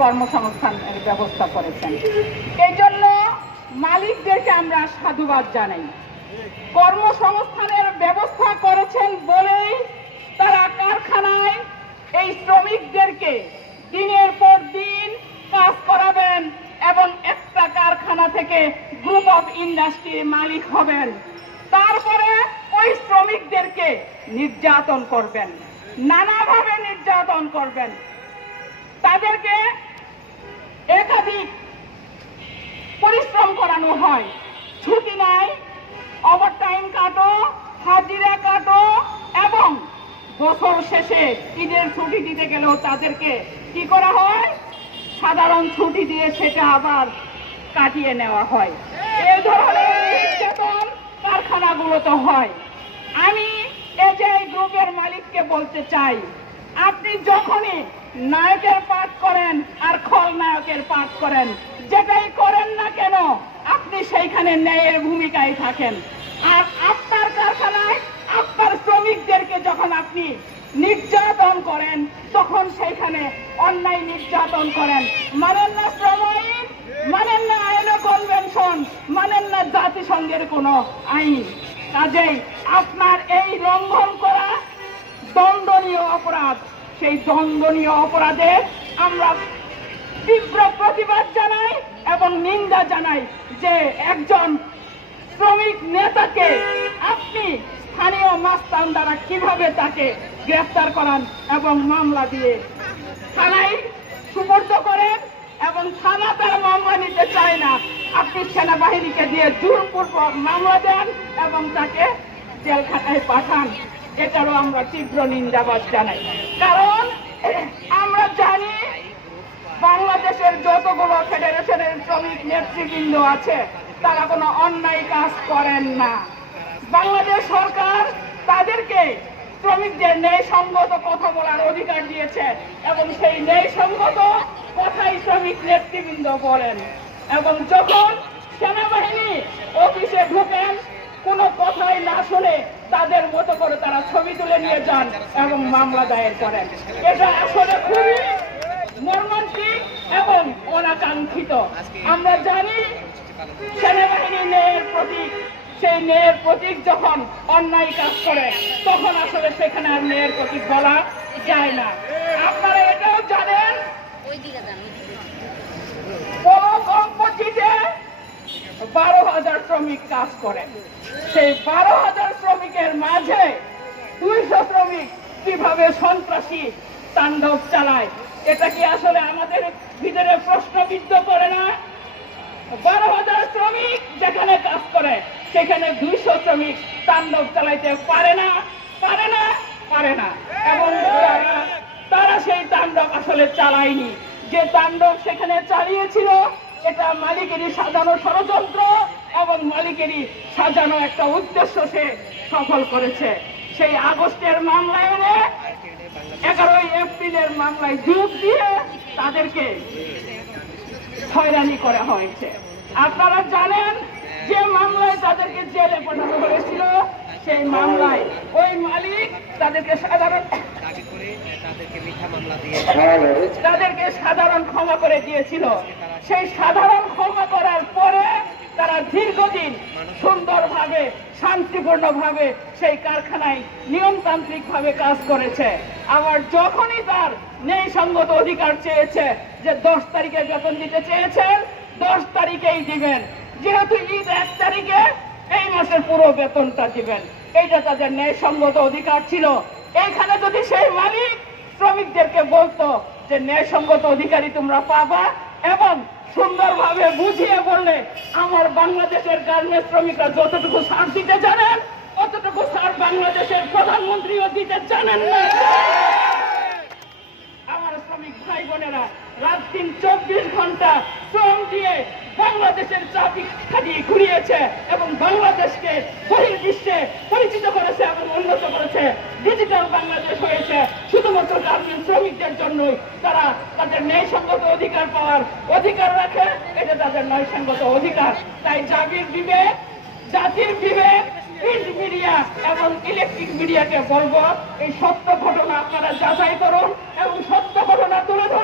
কর্মসংস্থানের ব্যবস্থা করেছেন। এই জন্য মালিকদেরকে আমরা সাধুবাদ জানাই। কর্মসংস্থানের ব্যবস্থা করেছেন বলেই তারা কারখানায় এই শ্রমিকদেরকে দিনের পর দিন কাজ করাবেন এবং একটা কারখানা থেকে গ্রুপ অফ ইন্ডাস্ট্রির মালিক হবেন। তারপরে ওই শ্রমিকদেরকে নির্যাতন করবেন। নানাভাবে নির্যাতন করবেন। তাদেরকে একাধিক পরিশ্রম করানো হয়। ছুটি নাই ওভার টাইম কাটো, হাজিরা কাটো এবং বছর শেষে ঈদের ছুটি দিতে গেলেও তাদেরকে কি করা হয়? সাধারণ ছুটি দিয়ে সেটা আবার কাটিয়ে নেওয়া হয়। এই ধরনের নির্যাতন কারখানাগুলোতে হয়। আমি এজেআই গ্রুপের মালিককে বলতে চাই আপনি যখনই নায়কের পাঠ করেন আর খলনায়কের পাঠ করেন, যেটাই করেন না কেন, আপনি সেইখানে ন্যায়ের ভূমিকায় থাকেন। আর আপনার কারখানায় আপনার শ্রমিকদেরকে যখন আপনি নির্যাতন করেন, তখন সেইখানে অন্যায় নির্যাতন করেন। মানেন না শ্রম আইন, মানেন না আইন কনভেনশন, মানেন না জাতিসংঘের কোনো আইন। কাজেই আপনার এই লঙ্ঘন দণ্ডনীয় অপরাধ। সেই দণ্ডনীয় অপরাধে আমরা তীব্র প্রতিবাদ জানাই এবং নিন্দা জানাই যে একজন শ্রমিক নেতাকে আপনি স্থানীয় মাস্তান দ্বারা কীভাবে তাকে গ্রেফতার করান এবং মামলা দিয়ে থানায় সুপর্দ করেন এবং থানা তার মামলা নিতে চায় না, আপনি সেনাবাহিনীকে দিয়ে জোরপূর্বক মামলা দেন এবং তাকে জেলখানায় পাঠান। এটারও আমরা তীব্র নিন্দাবাদ জানাই। কারণ, আমরা জানি বাংলাদেশের যতগুলো ফেডারেশনের শ্রমিক নেতৃবৃন্দ আছে, তারা কোনো অন্যায় কাজ করেন না। বাংলাদেশ সরকার তাদেরকে শ্রমিকদের ন্যায় সঙ্গত কথা বলার অধিকার দিয়েছে এবং সেই ন্যায়সঙ্গত কথাই শ্রমিক নেতৃবৃন্দ বলেন। এবং যখন সেনাবাহিনী অফিসে ঢুকেন, কোনো কথাই না শুনে তাদের মতো করে ছবি তুলে নিয়ে যান এবং মামলা দায়ের করেন। এটা আসলে খুবই মর্মান্তিক এবং অনাকাঙ্ক্ষিত। আমরা জানি সেনাবাহিনী ন্যায়ের প্রতীক, সেই মেয়ের প্রতীক যখন অন্যায় কাজ করে, তখন আসলে সেখানে আর মেয়ের প্রতীক বলা যায় না। আপনারা এটাও জানেন? বারো হাজার শ্রমিক কাজ করে। সেই বারো হাজার শ্রমিকের মাঝে দুইশো শ্রমিক কীভাবে সন্ত্রাসী তাণ্ডব চালায়, এটা কি আসলে আমাদের ভিতরে প্রশ্নবিদ্ধ করে না? বারো হাজার শ্রমিক যেখানে কাজ করে, সেখানে দুইশো শ্রমিক তাণ্ডব চালাইতে পারে না পারে না পারে না। এবং তারা তারা সেই তাণ্ডব আসলে চালায়নি। যে তাণ্ডব সেখানে চালিয়েছিল, এটা মালিকেরই সাজানো ষড়যন্ত্র এবং মালিকেরই সাজানো একটা উদ্দেশ্য সে সফল করেছে। সেই আগস্টের মামলায় এনে এগারোই এপ্রিলের মামলায় যোগ দিয়ে তাদেরকে হয়রানি করা হয়েছে। আপনারা জানেন যে মামলায় তাদেরকে জেলে পাঠানো হয়েছিল, সেই মামলায় ওই মালিক তাদেরকে সাধারণ তাদেরকে সাধারণ ক্ষমা করে দিয়েছিল। সেই সাধারণ ক্ষমা করার পরে তারা দীর্ঘদিন সুন্দরভাবে, শান্তিপূর্ণভাবে সেই কারখানায় নিয়মতান্ত্রিক ভাবে কাজ করেছে, আবার যখনই তার ন্যায় সঙ্গত অধিকার চেয়েছে যে দশ তারিখে বেতন দিতে চেয়েছেন, দশ তারিখেই দিবেন। যেহেতু ঈদ এক তারিখে, এই মাসের পুরো বেতনটা দিবেন। এইটা তাদের ন্যায় সঙ্গত অধিকার ছিল। এইখানে যদি সেই মালিক শ্রমিকদেরকে বলতো যে ন্যায়সঙ্গত অধিকারী তোমরা পাবা এবং সুন্দরভাবে বুঝিয়ে বললে আমার বাংলাদেশের গার্মেন্টস শ্রমিকরা যতটুকু সার দিতে জানেন অতটুকু সার বাংলাদেশের প্রধানমন্ত্রীও দিতে জানেন না। আমার শ্রমিক ভাই বোনেরা, রাত দিন চব্বিশ ঘণ্টা দিয়ে বাংলাদেশের চাকরি খাটিয়ে ঘুরিয়েছে এবং বাংলাদেশকে বহির্বিশ্বে পরিচিত করেছে এবং উন্নত করেছে। ডিজিটাল বাংলাদেশ হয়েছে। শুধুমাত্র গার্মেন্ট শ্রমিকদের জন্যই তারা তাদের ন্যায়সঙ্গত অধিকার পাওয়ার অধিকার রাখে, এটা তাদের ন্যায়সঙ্গত অধিকার। তাই জাতির বিবেক জাতির বিবেক প্রিন্ট মিডিয়া এবং ইলেকট্রিক মিডিয়াকে বলব, এই সত্য ঘটনা আপনারা যাচাই করুন এবং সত্য ঘটনা তুলে ধরুন।